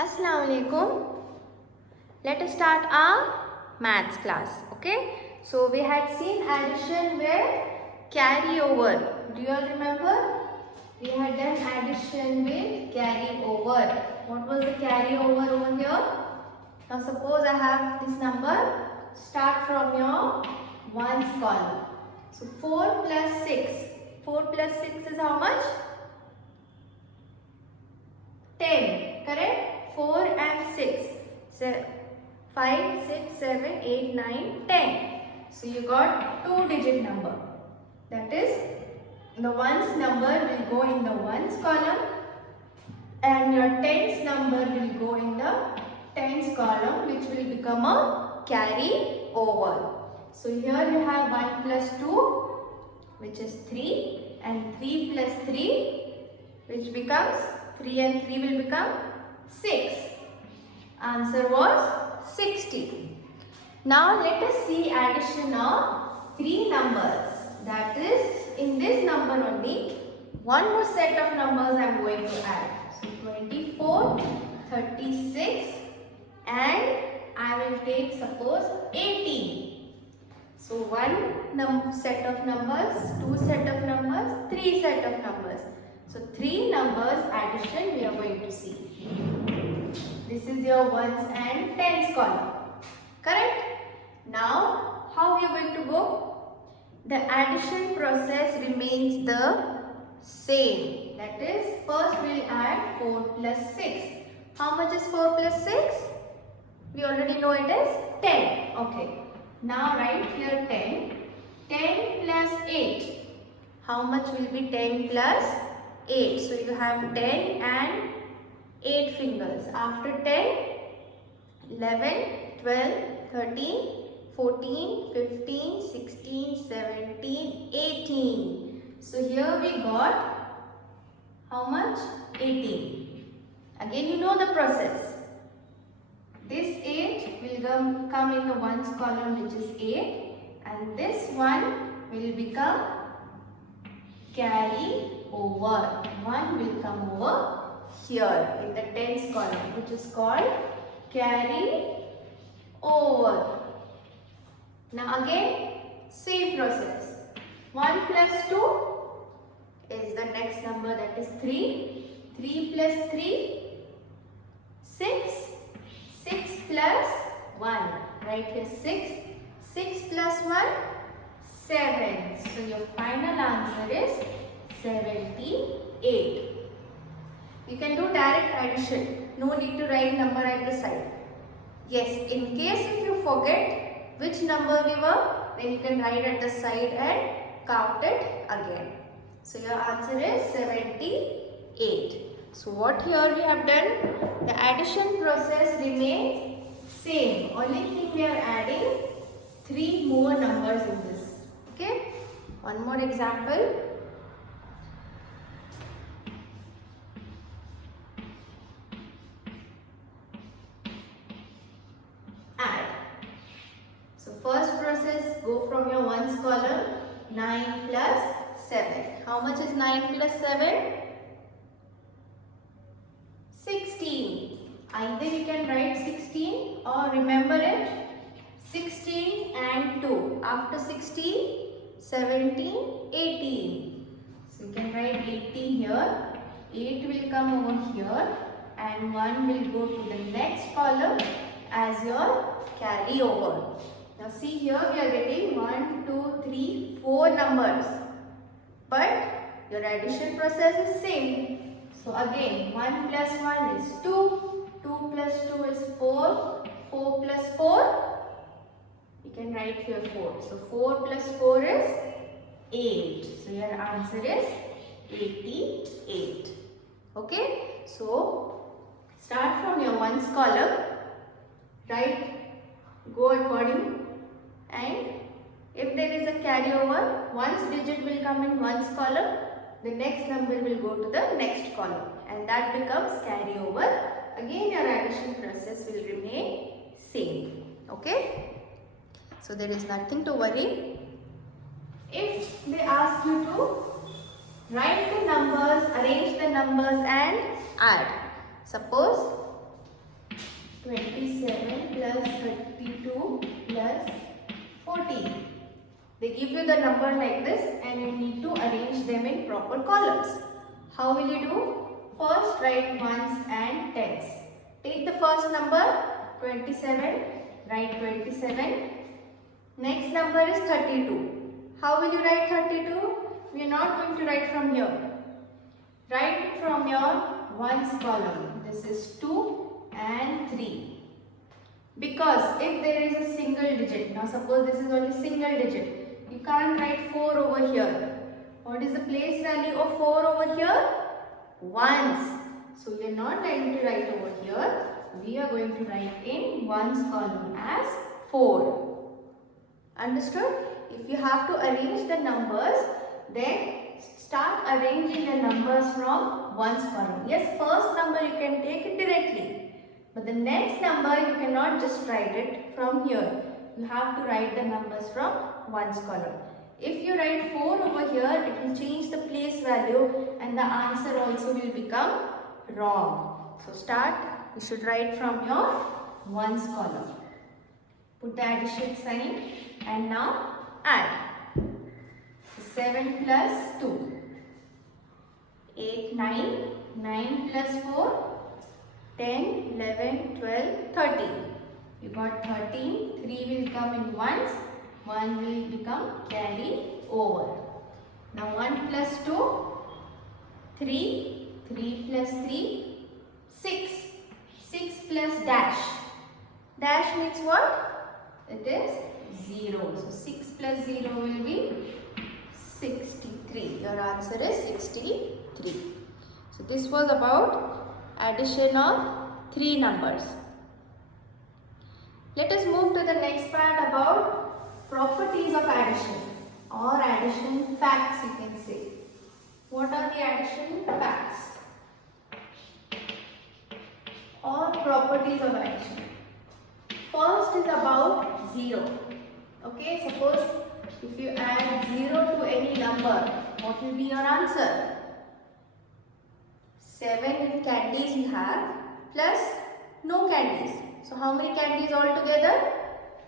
Assalamu alaikum. Let us start our maths class. Okay. So we had seen addition with carry over. Do you all remember? We had done addition with carry over. What was the carry over here? Now suppose I have this number. Start from your ones column. So 4 plus 6. 4 plus 6 is how much? 10. Correct? 4 and 6. So 5, 6, 7, 8, 9, 10. So you got 2-digit number. That is, the ones number will go in the ones column and your tens number will go in the tens column, which will become a carry over. So here you have 1 plus 2, which is 3, and 3 plus 3, which becomes 3 and 3 will become 6. Answer was 60. Now let us see addition of 3 numbers. That is, in this number only, one more set of numbers I am going to add. So 24, 36 and I will take suppose 18. So one set of numbers, 2 set of numbers, 3 set of numbers. So 3 numbers addition we are going to see. This is your ones and tens column. Correct? Now how we are going to go? The addition process remains the same. That is, first we will add 4 plus 6. How much is 4 plus 6? We already know it is 10. Okay. Now write here 10. 10 plus 8. How much will be 10 plus 8? So you have 10 and 8 fingers. After 10, 11, 12, 13, 14, 15, 16, 17, 18. So here we got how much? 18. Again you know the process. This 8 will come in the ones column, which is 8, and this one will become carry over. 1 will come over here in the tens column, which is called carry over. Now again same process. 1 plus 2 is the next number, that is 3. 3 plus 3, 6. 6 plus 1. Right here 6. 6 plus 1, 7. So your final answer is 78. You can do direct addition. No need to write number at the side. Yes, in case if you forget which number we were, then you can write at the side and count it again. So your answer is 78. So what here we have done? The addition process remains same. Only thing we are adding 3 more numbers in this. Okay. One more example. Add. So first process, go from your ones column. 9 plus 7. How much is 9 plus 7? 16. Either you can write 16 or remember it. 16 and 2. After 16, 17, 18. So you can write 18 here. 8 will come over here and 1 will go to the next column as your carry over. Now see here we are getting 1, 2, 3, 4 numbers. But your addition process is same. So again 1 plus 1 is 2. 2 plus 2 is 4. 4 plus 4. You can write here 4. So 4 plus 4 is 8. So your answer is 88. Okay. So start from your ones column. Go according, and if there is a carryover, ones digit will come in ones column, the next number will go to the next column, and that becomes carryover. Again your addition process will remain same. Okay. So there is nothing to worry. If they ask you to write the numbers, arrange the numbers and add. Suppose 27 plus 32 plus 14. They give you the number like this and you need to arrange them in proper columns. How will you do? First write ones and tens. Take the first number 27, write 27. Next number is 32. How will you write 32? We are not going to write from here. Write from your ones column. This is 2 and 3. Because if there is a single digit, now suppose this is only single digit, you can't write 4 over here. What is the place value of 4 over here? Ones. So we are not going to write over here. We are going to write in ones column as 4. Understood? If you have to arrange the numbers, then start arranging the numbers from ones column. Yes, first number you can take it directly. But the next number you cannot just write it from here. You have to write the numbers from ones column. If you write 4 over here, it will change the place value and the answer also will become wrong. So you should write from your ones column. Put the addition sign and now add. 7 plus 2. 8, 9. 9 plus 4. 10, 11, 12, 13. You got 13. 3 will come in ones. 1 will become carry over. Now 1 plus 2, 3. 3 plus 3, 6. 6 plus dash. Dash means what? It is 0. So 6 plus 0 will be 63. Your answer is 63. So this was about addition of 3 numbers. Let us move to the next part about properties of addition or addition facts, you can say. What are the addition facts or properties of addition? First is about 0. Okay, suppose if you add 0 to any number, what will be your answer? 7 candies you have plus no candies. So how many candies altogether?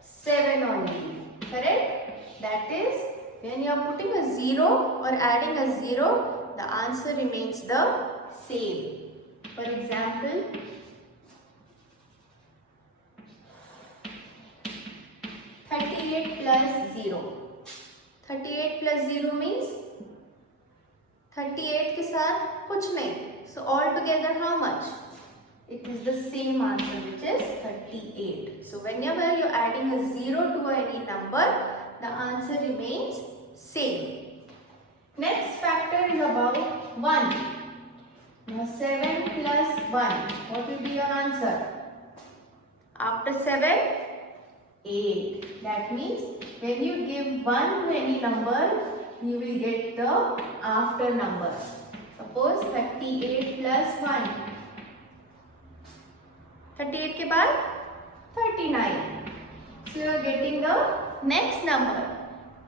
7 only. Correct? That is, when you are putting a 0 or adding a 0, the answer remains the same. For example, 38 plus 0. 38 plus 0 means 38 के साथ कुछ नहीं. So altogether how much? It is the same answer, which is 38. So whenever you are adding a 0 to any number, the answer remains same. Next factor is about 1. Now 7 plus 1. What will be your answer? After 7, 8. That means when you give 1 to any number, you will get the after number. Suppose 38 plus 1. 38 के बाद 39. So you are getting the next number.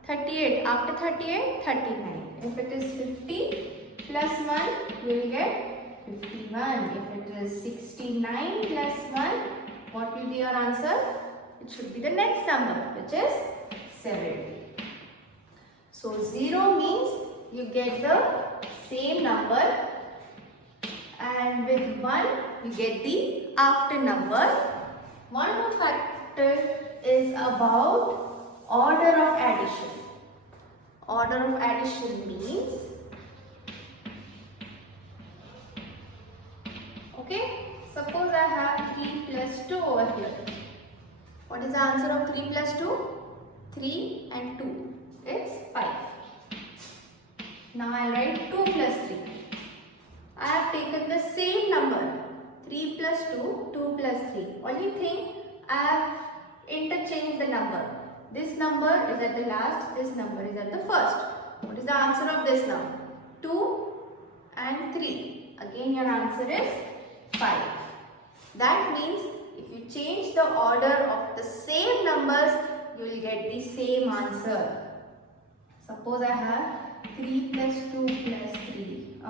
38. After 38, 39. If it is 50 plus 1, you will get 51. If it is 69 plus 1, what will be your answer? It should be the next number, which is 70. So 0 means you get the same number, and with 1 you get the after number. One more factor is about order of addition. Order of addition means, okay, suppose I have 3 plus 2 over here. What is the answer of 3 plus 2? 3 and 2. It's 5. Now I write 2 plus 3. I have taken the same number, 3 plus 2, 2 plus 3. Only thing, I have interchanged the number. This number is at the last, this number is at the first. What is the answer of this now? 2 and 3. Again your answer is 5. That means if you change the order of the same numbers, you will get the same answer. Suppose I have 3 plus 2 plus 3,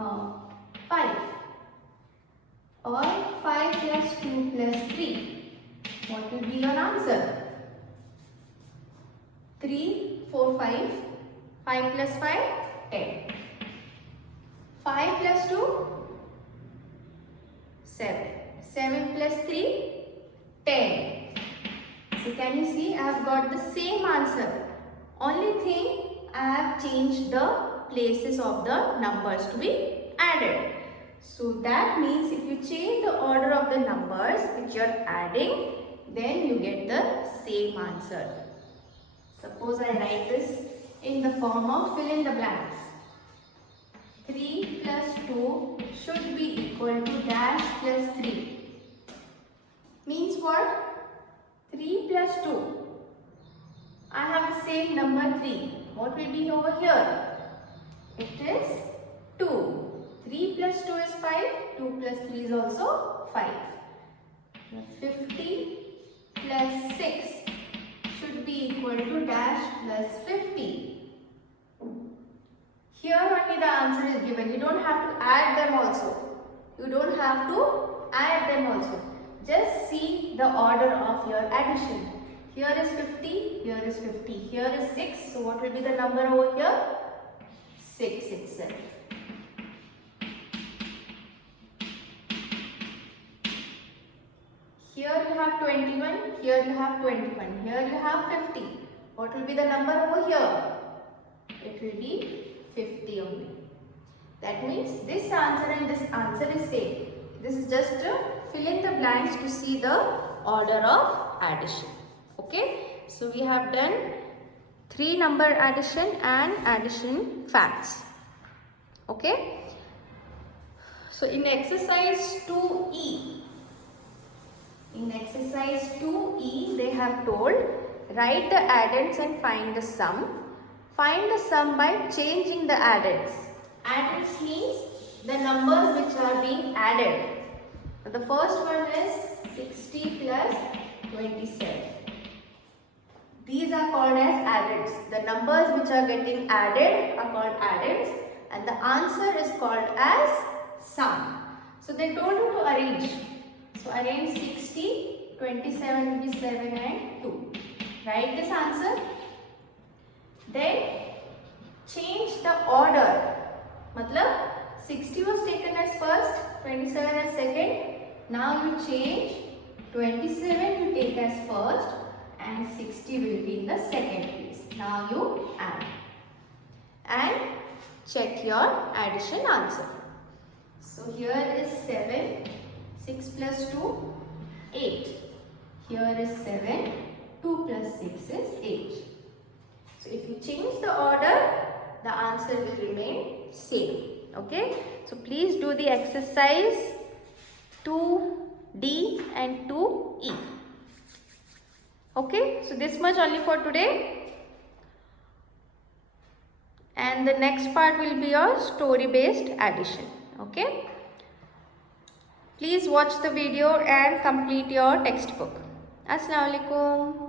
5. Or 5 plus 2 plus 3. what will be your answer? 3, 4, 5. 5 plus 5, 10. 5 plus 2, 7. 7 plus 3, 10. So can you see, I have got the same answer. Only thing, I have changed the places of the numbers to be added. So that means if you change the order of the numbers which you are adding, then you get the same answer. Suppose I write this in the form of fill in the blanks. 3 plus 2 should be equal to dash plus 3. Means what? 3 plus 2. I have the same number 3. What will be over here? It is 2. 3 plus 2 is 5. 2 plus 3 is also 5. 50 plus 6 should be equal to dash plus 50. Here only the answer is given. You don't have to add them also. You don't have to add them also. Just see the order of your addition. Here is 50, here is 50, here is 6. So what will be the number over here? 6 itself. Here you have 21, here you have 21, here you have 50. What will be the number over here? It will be 50 only. That means this answer and this answer is same. This is just to fill in the blanks to see the order of addition. Okay. So we have done 3 number addition and addition facts. Okay. So in exercise 2E, they have told write the addends and find the sum. Find the sum by changing the addends. Addends means the numbers which are being added. The first one is 60 plus 27. These are called as addends. The numbers which are getting added are called addends and the answer is called as sum. So they told you to arrange. So arrange 60, 27 will be 7 and 2. Write this answer. Then change the order. Matlab 60 was taken as first, 27 as second. Now you change 27 you take as first and 60 will be in the second place. Now you add and check your addition answer. So here is 7, 6 plus 2, 8. Here is 7, 2 plus 6 is 8. So if you change the order, the answer will remain same. Okay. So please do the exercise 2D and 2E. Okay. So this much only for today. And the next part will be your story based addition. Okay. Please watch the video and complete your textbook. Assalamu alaikum.